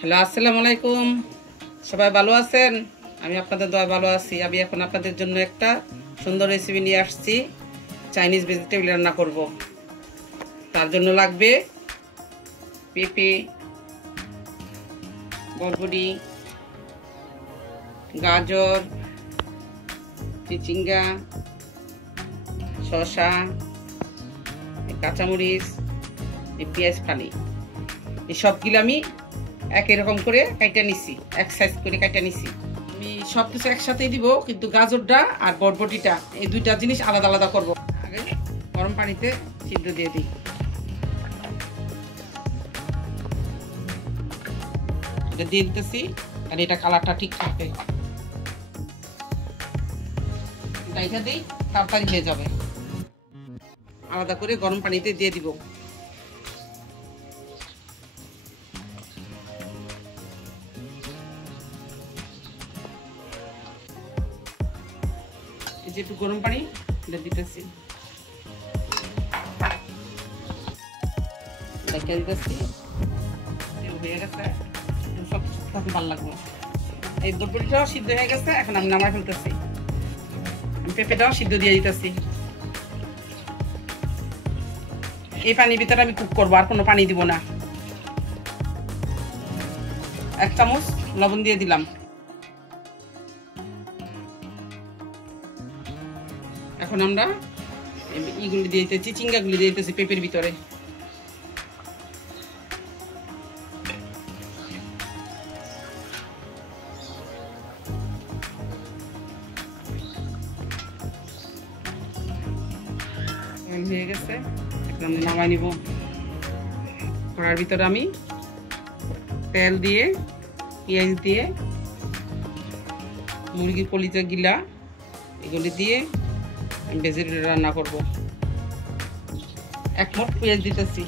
Hello, আসসালামু আলাইকুম। সবাই ভালো আছেন? আমি আপনাদের দয়া ভালো আছি। আমি এখন আপনাদের জন্য একটা সুন্দর রেসিপি নিয়ে আসছি। চাইনিজ ভেজিটেবল রান্না করব। তার জন্য লাগবে পেঁপে, বরবটি, গাজর, চিচিঙ্গা, শসা, কাঁচামরিচ, পেঁয়াজ ফালি। এই সবগুলো আমি একই রকম করে কাইটা নিছি, এক সাইজ করে কাইটা নিছি। আমি সবকিছু একসাথেই দিব, কিন্তু গাজরটা আর বরবটিটা এই দুইটা জিনিস আলাদা আলাদা করব। আগে গরম পানিতে সিদ্ধ দিয়ে দিই। এটা দিয়ে দিতেছি, আর এটা কালারটা ঠিক থাকবে। এটা দিই, তাড়াতাড়ি হয়ে যাবে। আলাদা করে গরম পানিতে দিয়ে দিব। একটু গরম পানি দিতেছি, হয়ে গেছে। সব ভালো লাগবে। এই বরবটিটাও সিদ্ধ হয়ে গেছে, এখন আমি নামাই ফেলতেছি। পেঁপেটাও সিদ্ধ দিয়ে দিতেছি। এই পানির ভিতরে আমি কুক করবো, আর কোনো পানি দিব না। 1 চামচ লবণ দিয়ে দিলাম। এখন আমরা এইগুলি দিয়ে দিতেছি, চিচিঙ্গাগুলি দিয়ে দিতেছি পেঁপের ভিতরে। হয়ে গেছে, এখন নামাই নিব। কড়ার ভিতরে আমি তেল দিয়ে, পেঁয়াজ দিয়ে, মুরগির কলিজা গিলা এগুলি দিয়ে আমি ভেজিটেবল রান্না করব। 1 মুঠ পেঁয়াজ দিতেছি।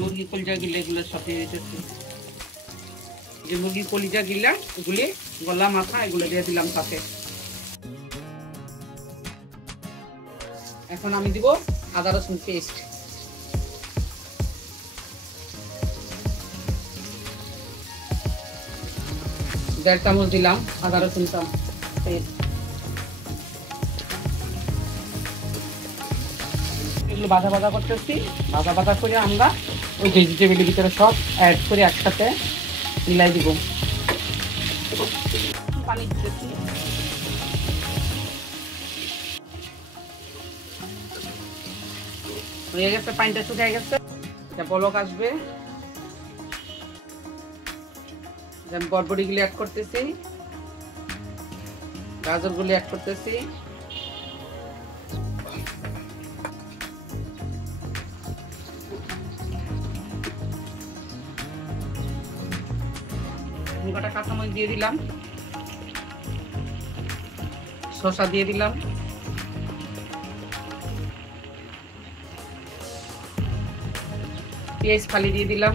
মুরগির কলিজা গিলা এগুলো সব দিয়ে দিতেছি। যে মুরগির কলিজা গিলা এগুলি, গলা মাথা এগুলো দিয়ে দিলাম সাথে। এখন আমি দিব আদা রসুন পেস্ট। দেড় চামচ দিলাম আদা রসুন পেস্ট। এগুলো ভাজা ভাজা করতেছি। ভাজা ভাজা করে আমরা ওই ভেজিটেবলের ভিতরে সব অ্যাড করে একসাথে মিলাই দিব। পানি দিতেছি। হয়ে গেছে, পানিটা শুকিয়ে গেছে, এটা বলক আসবে। বরবটিগুলি অ্যাড করতেছি, গাজরগুলি অ্যাড করতেছি, কটা কাঁচামরিচ দিয়ে দিলাম, শসা দিয়ে দিলাম, পেঁয়াজ ফালি দিয়ে দিলাম,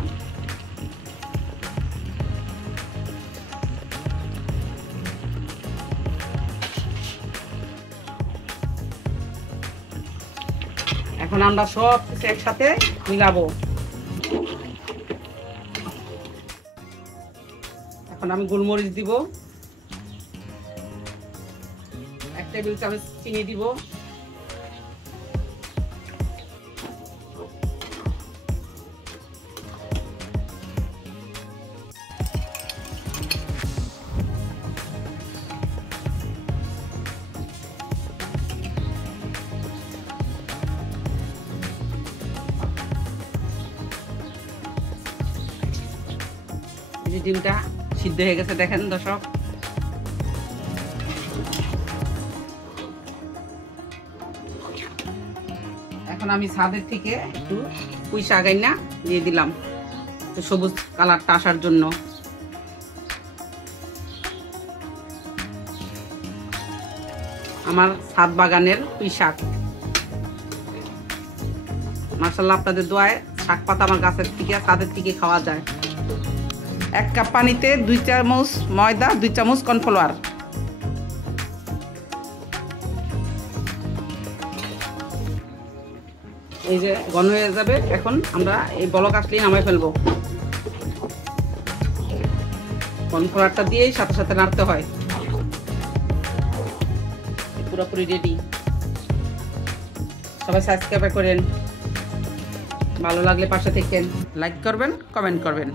এখন আমরা সব কিছু একসাথে মিলাবো। এখন আমি গোলমরিচ দিব, 1 টেবিল চামচ চিনি দিব, ডিমটা সিদ্ধ হয়ে গেছে, দেখেন দর্শক। এখন আমি ছাদের থেকে একটু পুঁই শাক আইনা দিয়ে দিলাম, একটু সবুজ কালারটা আসার জন্য। আমার ছাদ বাগানের পুঁই শাক। মাশাআল্লাহ, আপনাদের দোয়ায় শাক পাতা আমার গাছের থেকে, ছাদের থেকে খাওয়া যায়। 1 কাপ পানিতে 2 চামচ ময়দা, 2 চামচ কর্নফ্লাওয়ার, এই যে ঘন হয়ে যাবে। এখন আমরা এই বলক আসলেই নামাই ফেলবো। কর্নফ্লাওয়ারটা দিয়েই সাথে সাথে নাড়তে হয়। পুরোপুরি রেডি। সবাই সাবস্ক্রাইব করেন, ভালো লাগলে পাশে থেকেন, লাইক করবেন, কমেন্ট করবেন।